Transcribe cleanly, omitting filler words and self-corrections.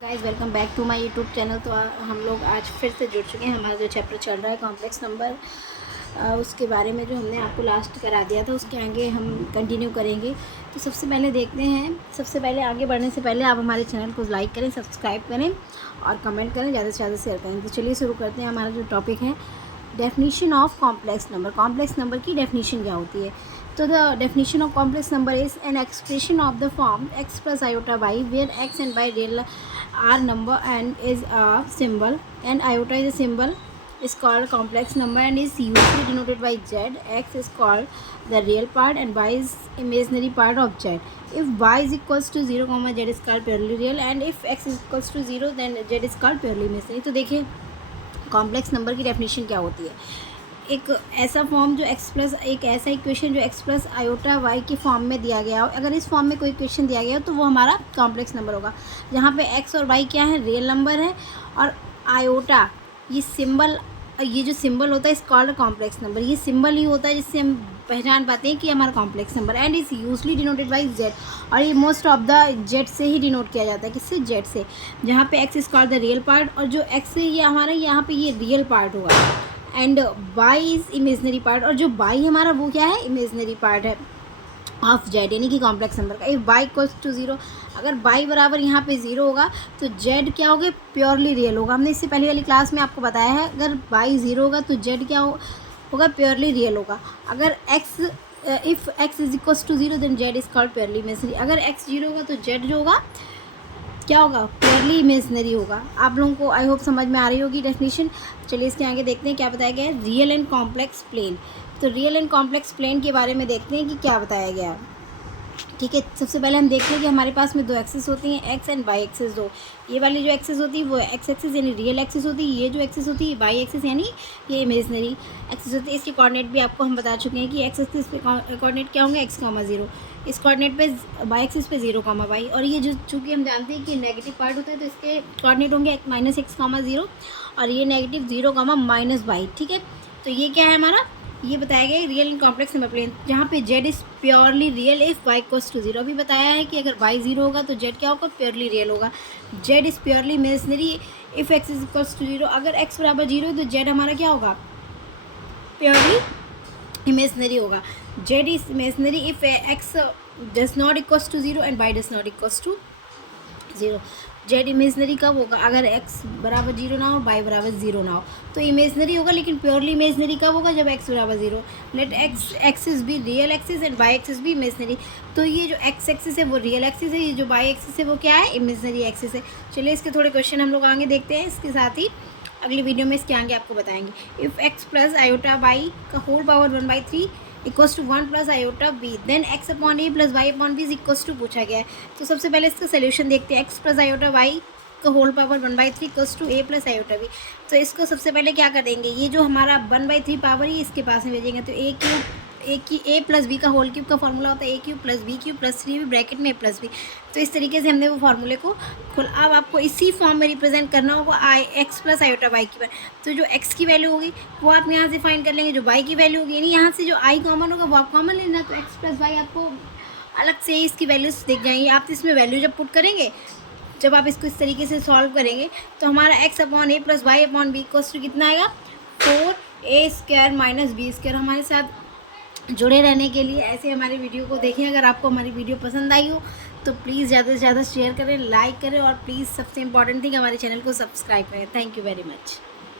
Guys welcome back to my YouTube channel. तो हम लोग आज फिर से जुड़ चुके हैं। हमारा जो चैप्टर चल रहा है कॉम्प्लेक्स नंबर, उसके बारे में जो हमने आपको लास्ट करा दिया था उसके आगे हम कंटिन्यू करेंगे। तो सबसे पहले देखते हैं, सबसे पहले आगे बढ़ने से पहले आप हमारे चैनल को लाइक करें, सब्सक्राइब करें और कमेंट करें, ज़्यादा से ज़्यादा शेयर करें। तो चलिए शुरू करते हैं। हमारा जो टॉपिक है definition of complex number. Complex number की डेफिनीशन क्या होती है? तो the definition of complex number is an expression of the form x plus iota y where x and y real are number and is a symbol and iota is a symbol is called complex number and is usually denoted by z. X is called the real part and y is imaginary part of z. If y is equals to 0 comma z is called purely real and if x is equals to 0 then z is called purely imaginary. तो देखिए complex number की definition क्या होती है। एक ऐसा form जो x plus, एक ऐसा इक्वेशन जो x प्लस आयोटा y के फॉर्म में दिया गया हो। अगर इस फॉर्म में कोई इक्वेशन दिया गया हो तो वो हमारा कॉम्प्लेक्स नंबर होगा, जहाँ पे x और y क्या है, रियल नंबर है, और आयोटा ये सिंबल, ये जो सिंबल होता है इस कॉल्ड कॉम्प्लेक्स नंबर। ये सिंबल ही होता है जिससे हम पहचान पाते हैं कि हमारा complex number and is usually denoted by z। और ये मोस्ट ऑफ द जेड से ही डिनोट किया जाता है। किससे? जेड से, जहाँ पे x is called the real part, और जो x है ये हमारा यहाँ पे ये रियल पार्ट होगा and y is imaginary part, और जो y हमारा वो क्या है, इमेजनरी पार्ट है ऑफ z, यानी कि कॉम्प्लेक्स नंबर का। इफ y इक्वल्स टू 0, अगर y बराबर यहाँ पे 0 होगा तो z क्या होगा, प्योरली रियल होगा। हमने इससे पहले वाली क्लास में आपको बताया है, अगर y 0 होगा तो z क्या होगा, प्योरली रियल होगा। अगर x if x is equals to 0 then z is called purely imaginary. अगर x 0 होगा तो z जो होगा क्या होगा, प्योरली इमेजनरी होगा। आप लोगों को आई होप समझ में आ रही होगी डेफिनेशन। चलिए इसके आगे देखते हैं क्या बताया गया है। Real and complex plane. तो रियल एंड कॉम्प्लेक्स प्लेन के बारे में देखते हैं कि क्या बताया गया है। ठीक है, सबसे पहले हम देखते हैं कि हमारे पास में दो एक्सिस होती हैं, एक्स एंड वाई एक्सिस। दो, ये वाली जो एक्सिस होती है वो एक्स एक्सिस यानी रियल एक्सिस होती है, ये जो एक्सिस होती है वाई एक्सिस यानी ये इमेजनरी एक्सिस होती है। इसके कोऑर्डिनेट भी आपको हम बता चुके हैं कि एक्स एक्सिस पे कोऑर्डिनेट क्या होंगे, x, 0। इस कोऑर्डिनेट पे वाई एक्सिस पे 0, y, और ये जो चूँकि हम जानते हैं कि नेगेटिव पार्ट होता है तो इसके कोऑर्डिनेट होंगे -x, 0, और ये नेगेटिव 0, -y। ठीक है, तो ये क्या है हमारा, ये बताया गया है real and complex number plane, जहाँ पे z is purely real if y equals to 0। अभी बताया है कि अगर y 0 होगा तो z क्या होगा, प्योरली रियल होगा। z is purely imaginary if x is equals to 0। अगर x बराबर 0 है तो z हमारा क्या होगा, प्योरली इमेजनरी होगा। z is imaginary if x does not equals to 0 and y does not equals to 0। Z imaginary कब होगा, अगर x बराबर 0 ना हो, y बराबर 0 ना हो, तो इमेजनरी होगा। लेकिन प्योरली इमेजनरी कब होगा, जब x बराबर 0। लेट x एक्सिस भी real axis and y axis भी इमेजनरी। तो ये जो x एक्सिस है वो रियल एक्सिस है, ये जो y एक्सिस है वो क्या है, इमेजनरी एक्सिस है। चलिए इसके थोड़े क्वेश्चन हम लोग आगे देखते हैं, इसके साथ ही अगली वीडियो में इसके आगे आपको बताएंगे। If x plus iota y का whole power 1/3 equals to 1 plus iota b then x upon a plus y upon b is equals to पूछा गया है। तो सबसे पहले इसका सोल्यूशन देखते हैं। x प्लस आयोटा वाई का whole power 1/3 equals to a plus iota b. तो इसको सबसे पहले क्या कर देंगे, ये जो हमारा 1/3 पावर ही इसके पास में भेजेंगे। तो ए प्लस बी का होल क्यूब का फॉर्मूला होता है A cube plus B cube plus 3 bracket में ए प्लस बी। तो इस तरीके से हमने वो फार्मूले को अब आपको इसी फॉर्म में रिप्रेजेंट करना होगा x प्लस आयोटा वाई की। तो जो x की वैल्यू होगी वो आप यहाँ से फाइंड कर लेंगे, जो y की वैल्यू होगी यानी यहाँ से जो i कॉमन होगा वो आप कॉमन लेना। तो x प्लस वाई आपको अलग से इसकी वैल्यूज दिख जाएंगी। आप इसमें वैल्यू जब पुट करेंगे, जब आप इसको इस तरीके से सॉल्व करेंगे तो हमारा x upon a plus y upon b equals to कितना आएगा, 4a² माइनस b²। हमारे साथ जुड़े रहने के लिए ऐसे हमारी वीडियो को देखें। अगर आपको हमारी वीडियो पसंद आई हो तो प्लीज़ ज़्यादा से ज़्यादा शेयर करें, लाइक करें, और प्लीज़ सबसे इम्पॉर्टेंट थिंग हमारे चैनल को सब्सक्राइब करें। Thank you very much.